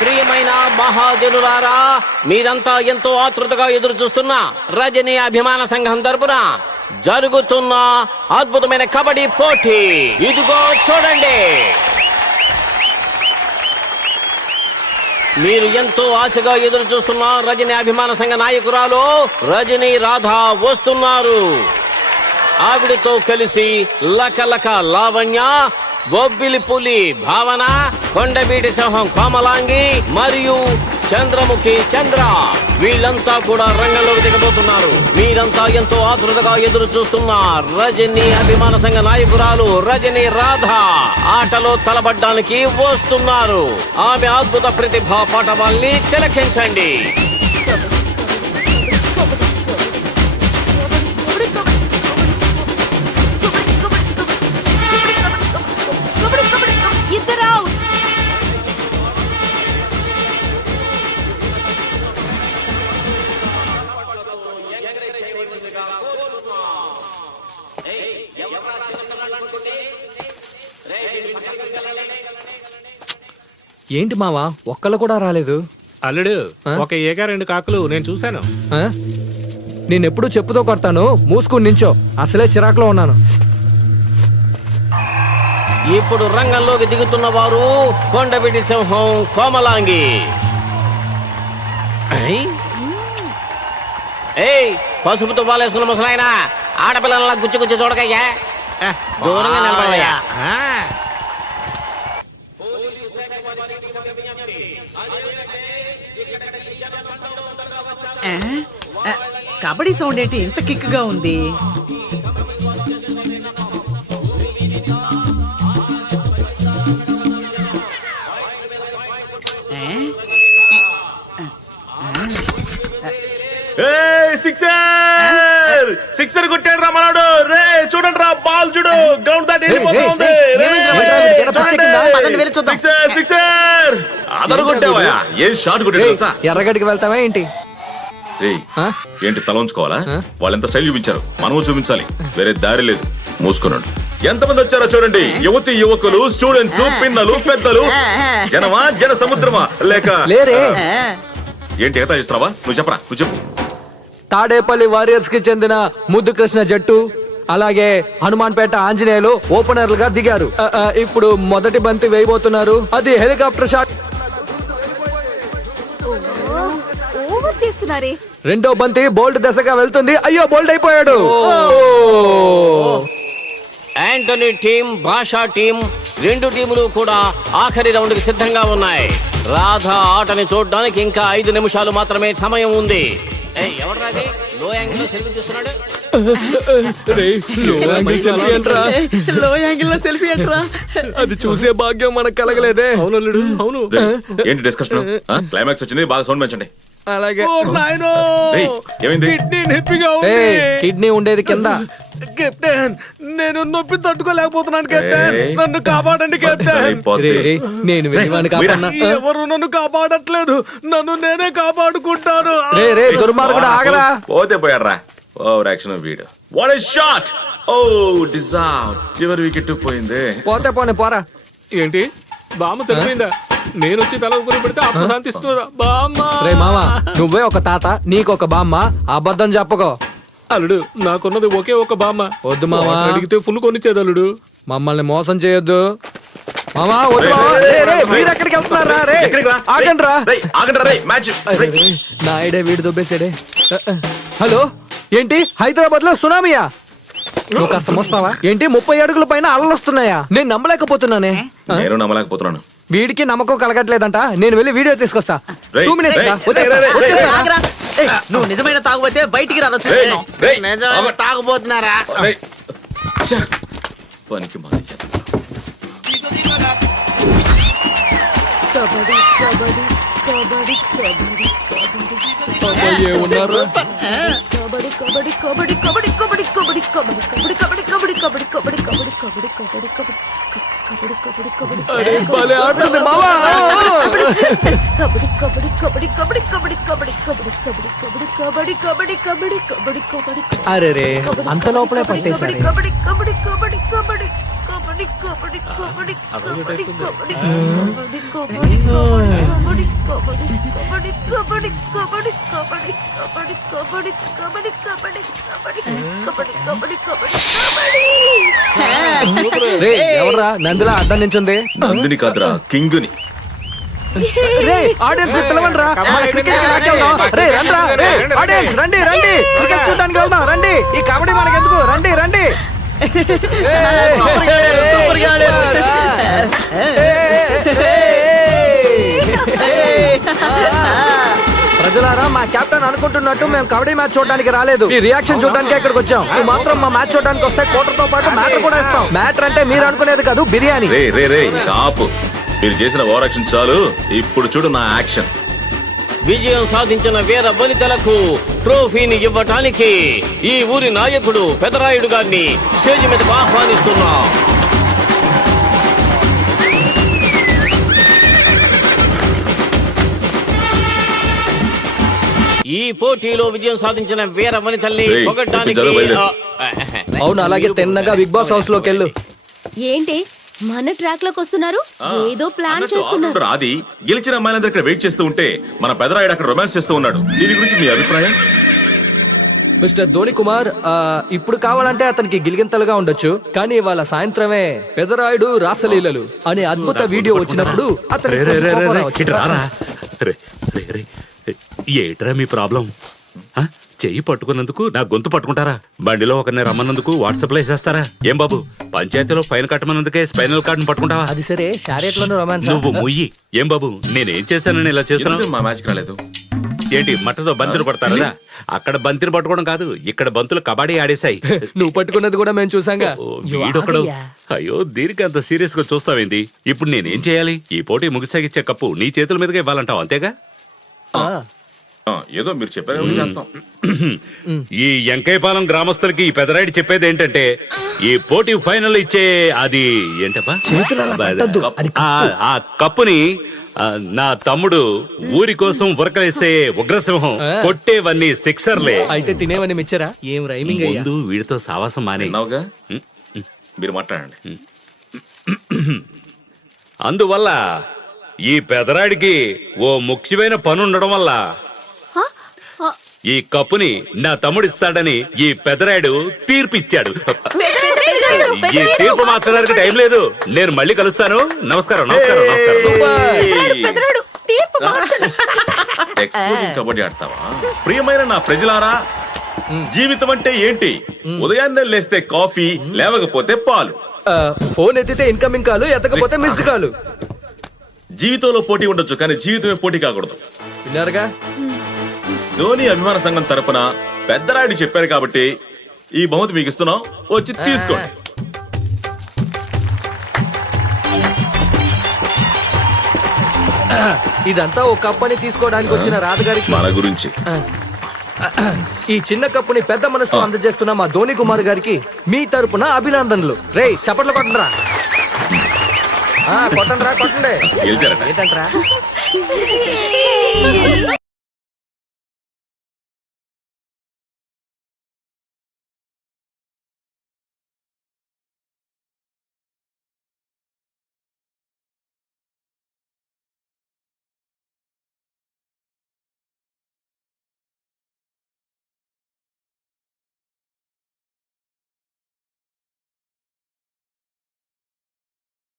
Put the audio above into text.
ప్రియమైన మహాజనులారా, మీరంతా ఎంతో ఆతృతగా ఎదురు చూస్తున్న రజనీ అభిమాన సంఘం తరపున జరుగుతున్న అద్భుతమైన కబడ్డీ పోటీ ఇదిగో చూడండి. మీరు ఎంతో ఆశగా ఎదురు చూస్తున్న రజనీ అభిమాన సంఘ నాయకురాలు రజనీ రాధా వస్తున్నారు. ఆవిడతో కలిసి లకలక లావణ్య, బొబ్బిలి పులి భావన, కొండవీటి సింహం కోమలాంగి మరియు చంద్రముఖి చంద్ర వీళ్ళంతా కూడా రంగంలోకి దిగబోతున్నారు. మీరంతా ఎంతో ఆతృతగా ఎదురు చూస్తున్న రజనీ అభిమాన సంఘ నాయకురాలు రజనీ రాధా ఆటలో తలబడ్డానికి వస్తున్నారు. ఆమె అద్భుత ప్రతిభా పాఠవాల్ని తిలకించండి. ఏంటి మావా ఒక్కళ్ళు కూడా రాలేదు? అల్లుడు, ఒక ఏగా 2 కాకులు నేను చూశాను. నేనెప్పుడు చెప్పుతో కొడతాను, మూసుకుని నించో. అసలే చిరాకులో ఉన్నాను. ఇప్పుడు రంగంలోకి దిగుతున్న వారు కొండవీటి సింహం కోమలాంగి. ఏయ్, పసుపుతో పాలేసుకున్న ముసలాయన ఆడపిల్లల గుచ్చి గుచ్చి చూడకయ్యా, దూరంగా నిలబడయ్యా. కబడ్డీ సౌండ్ ఏంటి ఇంత కిక్ గా ఉంది? సిక్సర్ కొట్టాడు రా మనోడు. రే చూడండి రా, బాల్ చూడు, గ్రౌండ్ దాటి వెళ్ళిపోతుంది. సిక్సర్ అదరు కొట్టావా? ఏం షాట్ కొట్టాడు? ఎర్రగడ్డికి వెళ్తావా ఏంటి? ఏంటి తల ఉంచుకోవాలా? వాళ్ళు ఎంత స్టైల్ చూపించారు, మనము చూపించాలి. వేరే దారి లేదు. మూసుకున్నాడు. ఎంతమంది వచ్చారో చూడండి. యువతి యువకులు, స్టూడెంట్స్, పిన్నలు, పెద్దలు. జనమా, జన సముద్రమా, లేక ఏంటి ఎగతా ఇస్తున్నావా? నువ్వు చెప్పరా, నువ్వు చెప్పు. తాడేపల్లి వారియర్స్ కి చెందిన ముద్దు కృష్ణ జట్టు, అలాగే హనుమాన్పేట ఆంజనేయులు ఓపెనర్లుగా దిగారు. ఇప్పుడు మొదటి బంతి వేయబోతున్నారు. అది హెలికాప్టర్ షాట్. చేస్తున్నారే. రెండో బంతి బోల్డ్ దశగా వెళ్తుంది. అయ్యో, బోల్డ్ అయిపోయాడు. యాంటనీ టీం, భాషా టీం, 2 టీములు కూడా ఆఖరి రౌండ్ కి సిద్ధంగా ఉన్నాయి. రాధా ఆటని చూడడానికి ఇంకా 5 నిమిషాలు మాత్రమే సమయం ఉంది. ఎవరు రాది లో యాంగిల్ లో సెల్ఫీ తీస్తున్నాడు? లో యాంగిల్ లో సెల్ఫీ అంటరా? అది చూసే భాగ్యం మనకు కలగలేదే. అవును. ఏంటి డిస్కషన్? క్లైమాక్స్ వచ్చింది, బాగా సౌండ్ పెంచండి. అలాగే. కిడ్నీ ఉండేది కింద. కెప్టెన్, నేను నొప్పి తట్టుకోలేకపోతున్నాను కెప్టెన్, నన్ను కాపాడండి కెప్టెన్. నేను ఎవరు నన్ను కాపాడట్లేదు, నన్ను నేనే కాపాడుకుంటాను. దుర్మార్గుడు ఆగరా. పోతే పోయాడ్రా. ఓవర్ యాక్షన్ వీడు. What a shot! Oh deserve. చివరి వికెట్ పోయింది. పోతే పోనీ పోరా. ఏంటి బామ్మ చనిపోయిందా? నేను వచ్చి తల ఊరి పెడితే అప్పు శాంతిస్తుందా బామ్మ? రే మావా, నువ్వే ఒక తాత, నీకొక బామ్మ. అబద్ధం చెప్పుకో. అల్లుడు, నాకున్నది ఒకే ఒక బామ్మ. వద్దు మావా, అడిగితే ఫుల్ కొనిచ్చేది అల్లుడు. మమ్మల్ని మోసం చేయొద్దు మావా. మీరెక్కడికి వెళ్తున్నారా? నా ఐడియా వీడు దొబ్బేసాడే. హలో, ఏంటి హైదరాబాద్ లో సునామీయా? నువ్వు కాస్త మోస్తావా ఏంటి? 30 అడుగుల పైన అలలు వస్తున్నాయా? నేను నమ్మలేకపోతున్నానే. నేను నమ్మలేకపోతున్నాను. వీడికి నమ్మకం కలగట్లేదంట. నేను వెళ్ళి వీడియో తీసుకొస్తా. 2 minutes. నువ్వు నిజమైన తాగుబోతే బయటికి రావచ్చు. తాగుబోతున్నారా? పనికి మాలి. ఏమన్నారు? కబడ్డీ కబడ్డీ కబడ్డీ కబడ్డీ కబడ్డీ కబడ్డీ కబడ్డీ కబడ్డీ కబడ్డీ కబడ్డీ కబడ్డీ కబడ్డీ కబడ్డీ కబడ్డీ కబడ్డీ కబడ్డీ కబడ్డీ కబడ్డీ భలే ఆడుతుంది మావా. కబడ్డీ కబడ్డీ కబడ్డీ కబడ్డీ కబడ్డీ కబడ్డీ కబడ్డీ కబడ్డీ కబడ్డీ కబడ్డీ కబడ్డీ కబడ్డీ కబడ్డీ. అరే రే, అంత లోపలే పట్టేశారు. కబడ్డీ కబడ్డీ కబడ్డీ కబడ్డీ కబడ్డీ కబడ్డీ కబడ్డీ కబడ్డీ కబడ్డీ కబడ్డీ కబడ్డీ కబడ్డీ కబడ్డీ కబడ్డీ కబడ్డీ కబడ్డీ కబడ్డీ కబడ్డీ కబడ్డీ కబడ్డీ కబడ్డీ కబడ్డీ కబడ్డీ కబడ్డీ రే ఎవర్రా నందిలా అడ్డం నించుంది? నందిని కాదురా కింగుని. రే ఆడియన్స్ పిలవండి రా, మన క్రికెట్ వెళ్దాం. రే రండ్రా, రే ఆడియన్స్ రండి రండి, క్రికెట్ చూడడానికి వెళ్దాం రండి. ఈ కబడ్డీ మనకి ఎందుకు, రండి రండి. ప్రజలారా, మా కెప్టెన్ అనుకుంటున్నట్టు మేము కబడ్డీ మ్యాచ్ చూడడానికి రాలేదు, ఈ రియాక్షన్ చూడడానికి ఇక్కడికి వచ్చాం. ఈ మాత్రం మా మ్యాచ్ చూడడానికి వస్తే కోటర్తో పాటు మ్యాటర్ కూడా ఇస్తాం. మ్యాటర్ అంటే మీరు అనుకునేది కాదు, బిర్యానీ. రే రే రే ఆపు, మీరు చేసిన ఓవర్ యాక్షన్ చాలు. ఇప్పుడు చూడు నా యాక్షన్. విజయం సాధించిన వీర వనితలకు ట్రోఫీని ఇవ్వటానికి ఈ ఊరి నాయకుడు పెదరాయుడు గారిని స్టేజ్ మీదకు ఆహ్వానిస్తున్నాం. ఈ పోటీలో విజయం సాధించిన వీర వనితల్ని రేయ్, పొగడ్డానికి జర బయలుదేరు. అవును, అలాగే తిన్నగా బిగ్ బాస్ హౌస్ లోకి వెళ్ళు. ఏంటి మన ట్రాక్ లోకి వస్తున్నారు? ఏదో ప్లాన్ అన్నట్టు చేస్తున్నారు. ఆల్రౌండర్ ఆది గెలిచిన అమ్మాయిలందరూ ఇక్కడ వెయిట్ చేస్తూ ఉంటే మన పెదరాయుడు అక్కడ రొమాన్స్ చేస్తూ ఉన్నాడు. దీని గురించి మీ అభిప్రాయం? మిస్టర్ ధోని కుమార్, ఇప్పుడు కావాలంటే అతనికి గిలిగింతలుగా ఉండొచ్చు, కానీ ఇవాళ సాయంత్రమే పెదరాయుడు రాసలీలలు అనే అద్భుత వీడియో వచ్చినప్పుడు అతనికి కొంచెం కోపం రావచ్చు. ఏట్రా మీ ప్రాబ్లం? చెయ్యి పట్టుకున్నందుకు నా గొంతు పట్టుకుంటారా? బండిలో ఒకరిని రమ్మన్నందుకు వాట్సాప్ లో వేసేస్తారా? ఏం బాబు, పంచాయతీలో పైన కట్టమన్నందుకే స్పైనల్ కార్డును పట్టుకుంటావా? అది సరే, షారేట్ లోనే రొమాన్స్. నువ్వు ముయ్యి. ఏం బాబు, నేనేం చేశానని ఇలా చేస్తున్నావు? ఎందుకు మా మ్యాచ్ కి రాలేదు? ఏంటి మట్టతో బంతిని పడతారా? అక్కడ బంతిని పట్టుకోవడం కాదు, ఇక్కడ బంతులు కబడ్డీ ఆడేశాయి. నువ్వు పట్టుకున్నది కూడా మేము చూసాంగా. ఓ, వీడొకడు. అయ్యో, దీనికి అంత సీరియస్ గా చూస్తావేంది? ఇప్పుడు నేనేం చేయాలి? ఈ పోటీ ముగిసాగిచ్చే కప్పు నీ చేతుల మీదుగా ఇవ్వాలంటావు, అంతేగా? ఏదో మీరు చెప్పారు చేస్తాం. ఈ ఎంకైపాలెం గ్రామస్తులకి ఈ పెదరాయుడు చెప్పేది ఏంటంటే, ఈ పోటీ ఫైనల్ ఇచ్చే అది ఏంటబ్బా, ఆ కప్పుని నా తమ్ముడు ఊరి కోసం ఉరకలేసే ఉగ్రసింహం, కొట్టేవన్నీ సిక్సర్లే. అయితే తినేవని మెచ్చరా? ఏం రైమింగ్ అయ్యా. ముందు వీడితో సావాసం మానే. విన్నావుగా? మీరు మాట్లాడండి. అందువల్ల ఈ పెదరాడికి ఓ ముఖ్యమైన పని ఉండడం వల్ల ఈ కప్పుని నా తమ్ముడు ఇస్తాడని ఈ పెదరాయుడు తీర్పు ఇచ్చాడు. ఈ తీర్పు మార్చడానికి టైం లేదు, నేను మళ్ళీ కలుస్తాను. నమస్కారం నమస్కారం నమస్కారం. ఎక్స్క్లూజివ్ కబడ్డీ ఆడతావా? ప్రియమైన నా ప్రజలారా, జీవితం అంటే ఏంటి? ఉదయాన్నే లేస్తే కాఫీ, లేవకపోతే పాలు. ఫోన్ ఎత్తితే ఇన్కమింగ్ కాలు, ఎత్తకపోతే మిస్డ్ కాలు. జీవితంలో పోటీ ఉండొచ్చు, కానీ జీవితమే పోటీ కాకూడదు. విన్నారుగా? ధోని అభిమాన సంఘం తరపున పెద్దరాయుడు చెప్పారు కాబట్టి ఈ బహుమతి మీకు ఇస్తున్నాం, వచ్చి తీసుకోండి. ఇదంతా ఓ కప్పని తీసుకోవడానికి వచ్చిన రాధగారికి మన గురించి ఈ చిన్న కప్పుని పెద్ద మనసుతో అందజేస్తున్న మా ధోని కుమార్ గారికి మీ తరపున అభినందనలు. రేయ్ చప్పట్లు కొట్టండిరా, కొట్టండిరా, కొట్టండి. గెలిచారట. ఏంటంట్రా?